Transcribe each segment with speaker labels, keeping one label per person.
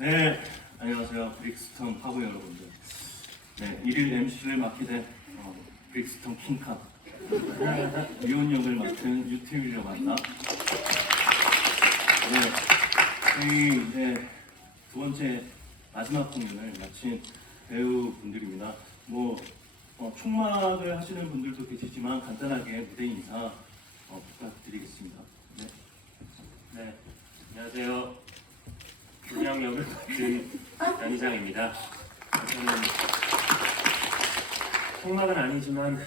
Speaker 1: 네, 안녕하세요. 브릭스톤 파고 여러분들. 네, 일일 MC를 맡게 된 어, 브릭스톤 킹카 유온 역을 맡은 유태율이라고 합니다. 네, 저희 이제 두 번째 마지막 공연을 마친 배우분들입니다. 뭐 어, 총막을 하시는 분들도 계시지만 간단하게 무대 인사 어, 부탁드리겠습니다. 네.
Speaker 2: 네, 안녕하세요. 김영 역을 맡은 연희장입니다. 저는 총막은 아니지만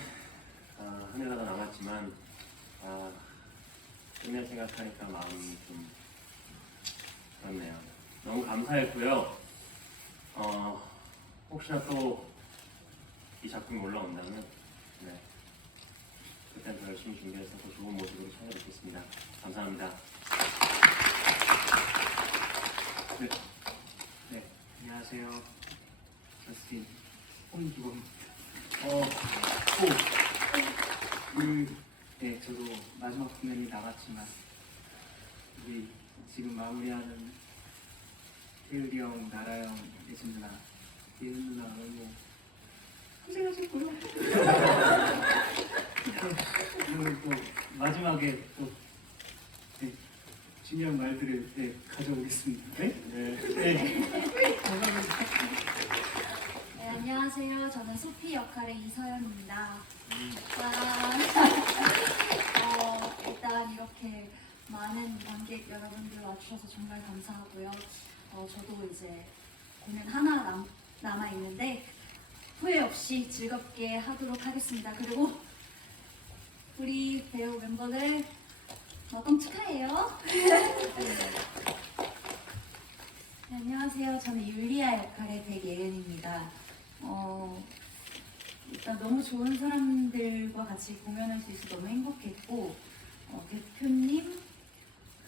Speaker 2: 아, 한 해가 더 남았지만 아, 끝낼 생각하니까 마음이 좀 그렇네요. 너무 감사했고요. 어, 혹시나 또 이 작품이 올라온다면 네, 그땐 더 열심히 준비해서 더 좋은 모습으로 찾아뵙겠습니다. 감사합니다.
Speaker 3: 네, 네, 안녕하세요. 저스틴 홍기범. 어, 또, 그, 네, 저도 마지막 공연이 나갔지만, 우리 지금 마무리하는 태율이 형, 나라 형, 예진 누나, 예은 누나 너무 고생하셨고요. 네, 오늘 또 마지막에 또 네, 중요한 말들을 네, 가져오겠습니다. 네? 네. 네.
Speaker 4: 안녕하세요. 저는 소피 역할의 이서연입니다. 짠. 어, 일단 이렇게 많은 관객 여러분들 와주셔서 정말 감사하고요. 어, 저도 이제 공연 하나 남, 남아있는데 후회 없이 즐겁게 하도록 하겠습니다. 그리고 우리 배우 멤버들 너무 축하해요. 네, 안녕하세요. 저는 율리아 역할의 백예은입니다. 어, 일단 너무 좋은 사람들과 같이 공연할 수 있어서 너무 행복했고 어, 대표님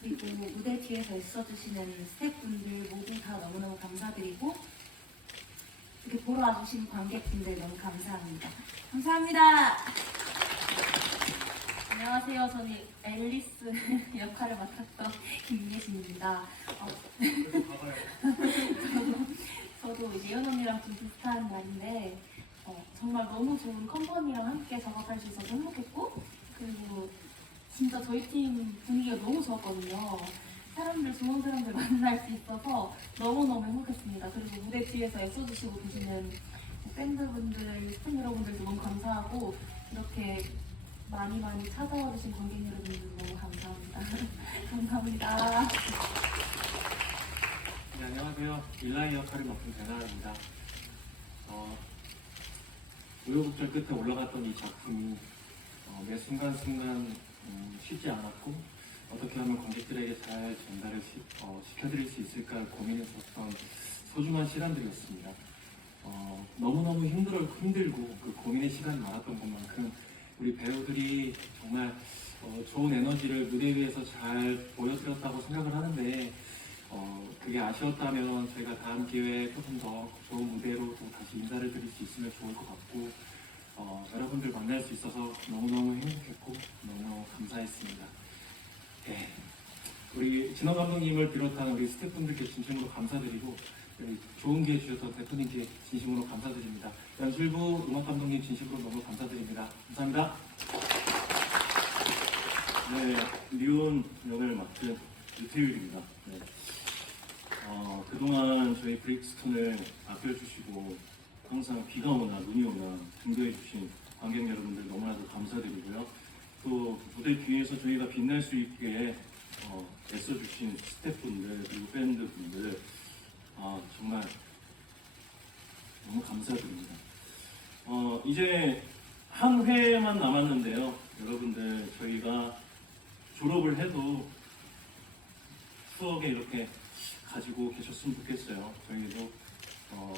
Speaker 4: 그리고 무대 뒤에서 있어주시는 스태프분들 모두 다 너무너무 감사드리고 이렇게 보러 와주신 관객분들 너무 감사합니다. 감사합니다. 안녕하세요. 저는 앨리스 역할을 맡았던 김예진입니다. 어, 저도 예은 언니랑 좀 비슷한 날인데 어, 정말 너무 좋은 컴퍼니랑 함께 작업할 수 있어서 행복했고 그리고 진짜 저희 팀 분위기가 너무 좋았거든요. 사람들 좋은 사람들 만날 수 있어서 너무너무 행복했습니다. 그리고 무대 뒤에서 애써주시고 계시는 팬들분들, 스태프 여러분들도 너무 감사하고 이렇게 많이 많이 찾아와 주신 관객 여러분들 너무 감사합니다. 감사합니다.
Speaker 2: 네, 안녕하세요. 일라이 역할을 맡은 배나입니다. 어, 우여곡절 끝에 올라갔던 이 작품이 어, 매 순간순간 음, 쉬지 않았고 어떻게 하면 관객들에게 잘 전달을 시, 어, 시켜드릴 수 있을까 고민했었던 소중한 시간들이었습니다. 어, 너무너무 힘들어, 힘들고 그 고민의 시간이 많았던 것만큼 우리 배우들이 정말 어, 좋은 에너지를 무대 위에서 잘 보여드렸다고 생각을 하는데 어, 그게 아쉬웠다면 저희가 다음 기회에 조금 더 좋은 무대로 또 다시 인사를 드릴 수 있으면 좋을 것 같고 어, 여러분들 만날 수 있어서 너무너무 행복했고 너무너무 감사했습니다. 네. 우리 진호 감독님을 비롯한 우리 스태프분들께 진심으로 감사드리고 좋은 기회 주셔서 대표님께 진심으로 감사드립니다. 연출부 음악 감독님 진심으로 너무 감사드립니다. 감사합니다.
Speaker 1: 네, 리온 역을 맡은 유태율입니다. 네. 어, 그동안 저희 브릭스톤을 아껴주시고 항상 비가 오나 눈이 오나 등교해주신 관객 여러분들 너무나도 감사드리고요. 또 무대 뒤에서 저희가 빛날 수 있게 어, 애써주신 스태프분들 그리고 밴드분들 아, 정말 너무 감사드립니다. 어, 이제 한 회만 남았는데요. 여러분들 저희가 졸업을 해도 추억에 이렇게 가지고 계셨으면 좋겠어요. 저희도 어,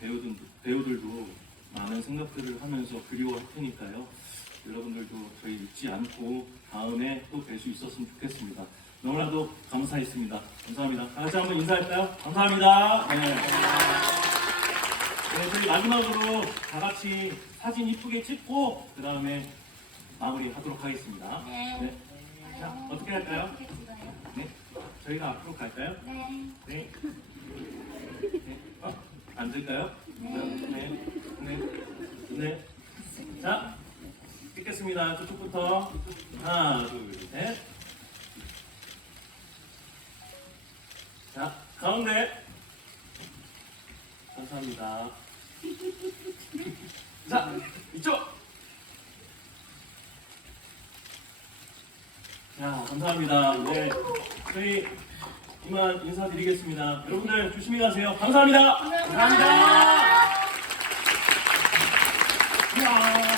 Speaker 1: 배우들, 배우들도 많은 생각들을 하면서 그리워할 테니까요. 여러분들도 저희 잊지 않고 다음에 또 뵐 수 있었으면 좋겠습니다. 너무나도 감사했습니다. 감사합니다. 다 같이 한번 인사할까요? 감사합니다. 네. 네, 저희 마지막으로 다 같이 사진 이쁘게 찍고 그 다음에 마무리하도록 하겠습니다.
Speaker 4: 네.
Speaker 1: 자, 어떻게
Speaker 4: 할까요?
Speaker 1: 네, 저희가 앞으로 갈까요?
Speaker 4: 네.
Speaker 1: 네. 네. 어, 앉을까요? 네. 네. 네. 자, 찍겠습니다. 저쪽부터. 하나, 둘, 셋. 자, 가운데. 감사합니다. 자, 이쪽. 자, 감사합니다. 네, 저희 이만 인사드리겠습니다. 여러분들 조심히 가세요. 감사합니다.
Speaker 4: 감사합니다.
Speaker 1: 이야.